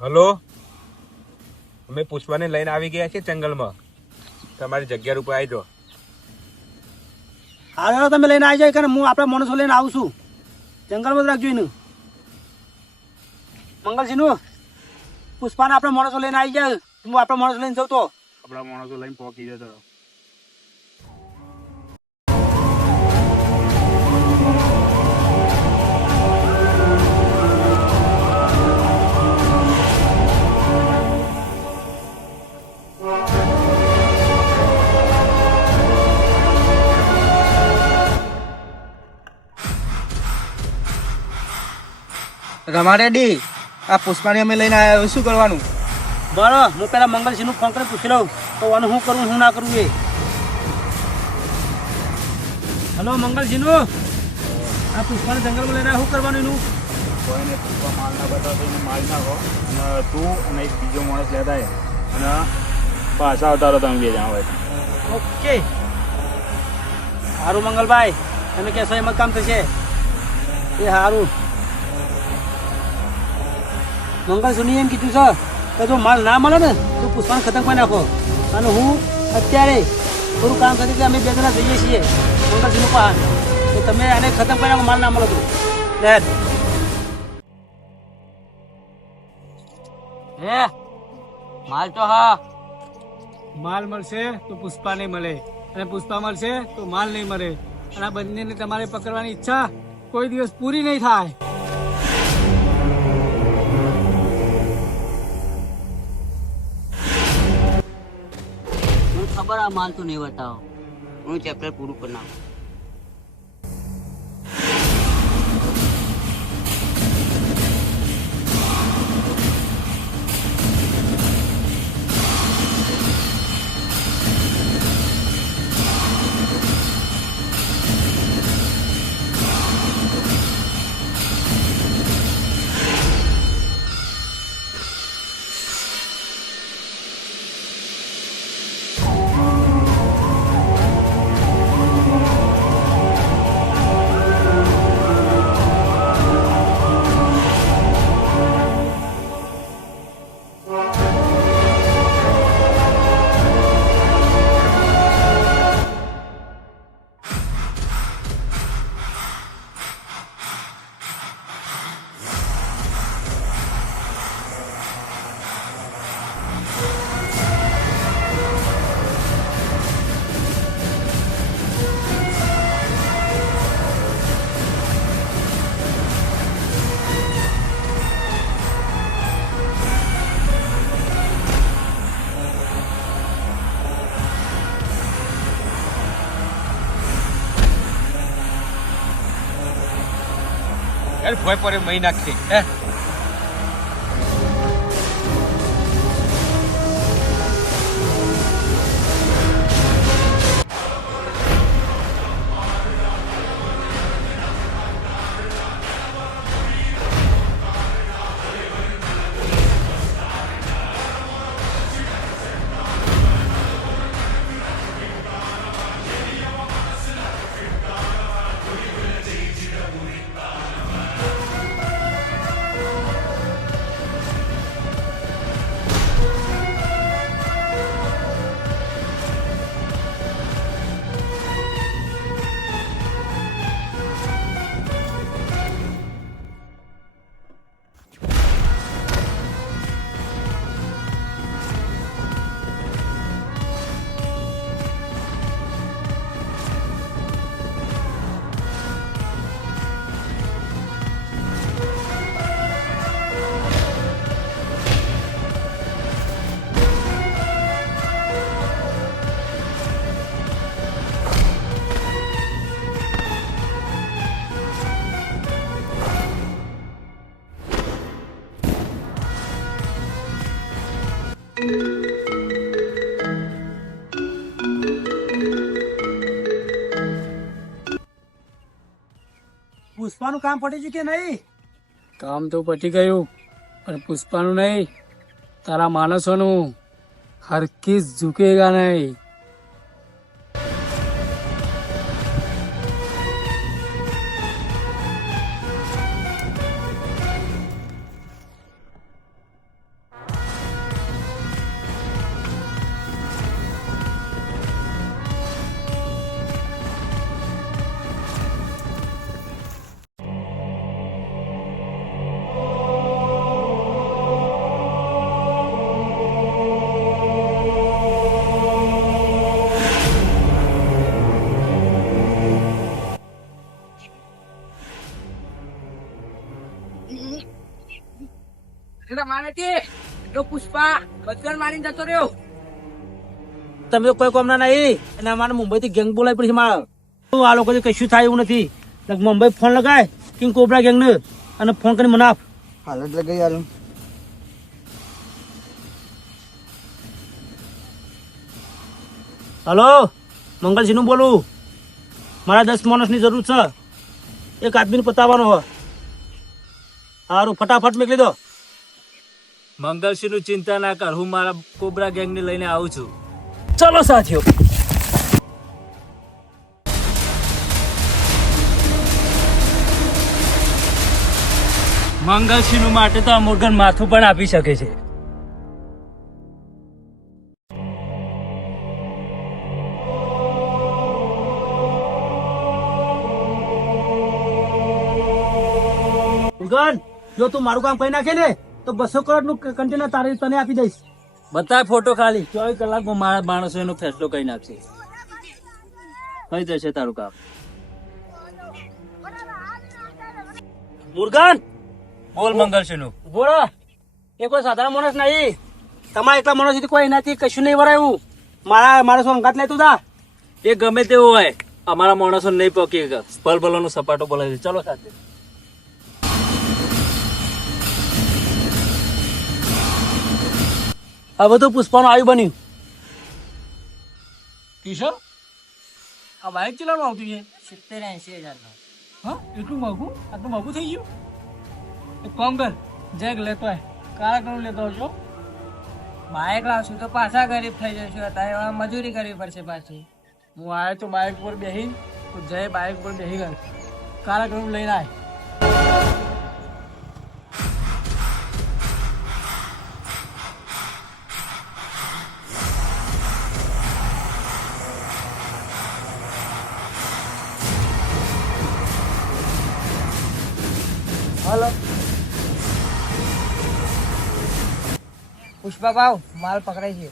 Hello, અમે પુષ્પાને લઈને આવી ગયા છીએ જંગલમાં. તમારી જગ્યા ઉપર આવી જાઓ. હા તમે લઈને આવી જાય કારણ હું આપણા માણસો લઈને આવું છું. જંગલમાં જ રાખજો એનું. મંગલસિંહનું પુષ્પાને આપણા માણસો લઈને આવી જાય. હું આપણા માણસો લઈને જાઉં તો આપણા માણસો લઈને પહોંચી જતો. રમા રેડી, આ પુષ્પાને અમે લઈને આવ્યા, શું કરવાનું? બરાબર, હું પેલા મંગલસિંહનું ફોન કરીને પૂછી લઉં તો આનું શું કરવું શું ના કરવું એ. હલો મંગલસિંહનું, આ પુષ્પાને જંગલમાં લઈને શું કરવાનું એનું? કોઈને પુષ્પા માલ ના બતાવતો એને માલ નાખો અને તું અને એક બીજો માણસ લેતા અને પાછા આવતા રહો તમે બે જણા હોય. ઓકે સારું મંગલભાઈ, તમે કહેશો એમ જ કામ થશે એ સારું. મંગલસિંહને એમ કીધું છે કે જો માલ ના મળે ને તો પુષ્પાને ખતમ કરી નાખો. અને હું અત્યારે થોડું કામ કરી કે અમે બે જણા જઈએ છીએ મંગલસિંહનું પાન, તો તમે આને ખતમ કરી નાખો, માલ ના મળે તો. ડેડ હે માલ તો હા, માલ મળશે તો પુષ્પા નહીં મળે અને પુષ્પા મળશે તો માલ નહીં મળે. અને આ બંનેને તમારે પકડવાની ઈચ્છા કોઈ દિવસ પૂરી નહીં થાય. ખબર આ માલ તો નહીં બતાવો, હું ચેપ્ટર પૂરું કરી નાખું. યાર ભોય પર મહી નાખશે હે. પુષ્પાનું કામ પટી ગયું કે નહીં? કામ તો પતી ગયું, પણ પુષ્પાનું નહીં, તારા માણસોનું હરકીઝ ઝૂકેગા નહીં. પુષ્પા બચકન મારીને જતો રહ્યો. તમે તો કોઈ કોમના નહીં અને અમારે મુંબઈથી ગેંગ બોલાવી પડી છે મારે આ લોકો કશું થાય એવું નથી મુંબઈ ફોન લગાય કિંગ કોબરા ગેંગને અને ફોન કરીને મને આપ. હાલત લગાઈ આલું. હલો મંગલસિંહનું બોલું. મારા 10 માણસની જરૂર છે. એક આદમીને પતાવવાનો હોય. સારું ફટાફટ મોકલી દો. મંગલસિંહનું ચિંતા ના કર, હું મારા કોબરા ગેંગને લઈને આવું છું. ચલો સાથીઓ. મંગલસિંહનું માટે તો આ મુર્ગન માથું પણ આપી શકે છે. મુર્ગન જો તું મારું કામ કરી નાખે ને તો 200 કરોડનું કન્ટેનર તારે તને આપી દઈશ. બતાય ફોટો ખાલી 24 કલાકમાં મારા માણસો એનો ફેસલો કરી નાખશે. થઈ જશે તારું કામ. મુર્ગન બોલ મંગલસિંહનું. બોલો એ કોઈ સાધારણ માણસ નહીં. તમારા એટલા માણસ કોઈ એનાથી કશું નહીં વરાયું. મારા માણસો અંગાત લેતું તા. એ ગમે તેવું હોય, અમારા માણસો નહીં પકી ભલભલોનો સપાટો બોલાવી દે. ચલો સાથે. હવે તો પુષ્પાનું આવ્યું બન્યું. કિશોર આ બાઇક ચલાવવાનું આવતું છે 70-80 હજાર. હા એટલું મોંઘું? આટલું મોંઘું થઈ ગયું? એક કામ કર, જેક લેતો હોય કાળા કલર લેતો આવજો. બાઇક લાવશું તો પાછા ગરીબ થઈ જશું. અત્યારે મજૂરી કરવી પડશે પાછી. હું આવ્યો તો બાઇક પર બેસી તો જય બાઇક પર બેસી ગયો. કાળા કલર લઈને આય. હાલો પુષ્પા ભાવ માલ પકડાય છે.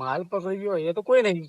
માલ પકડી ગયો એ તો કોઈ નહીં.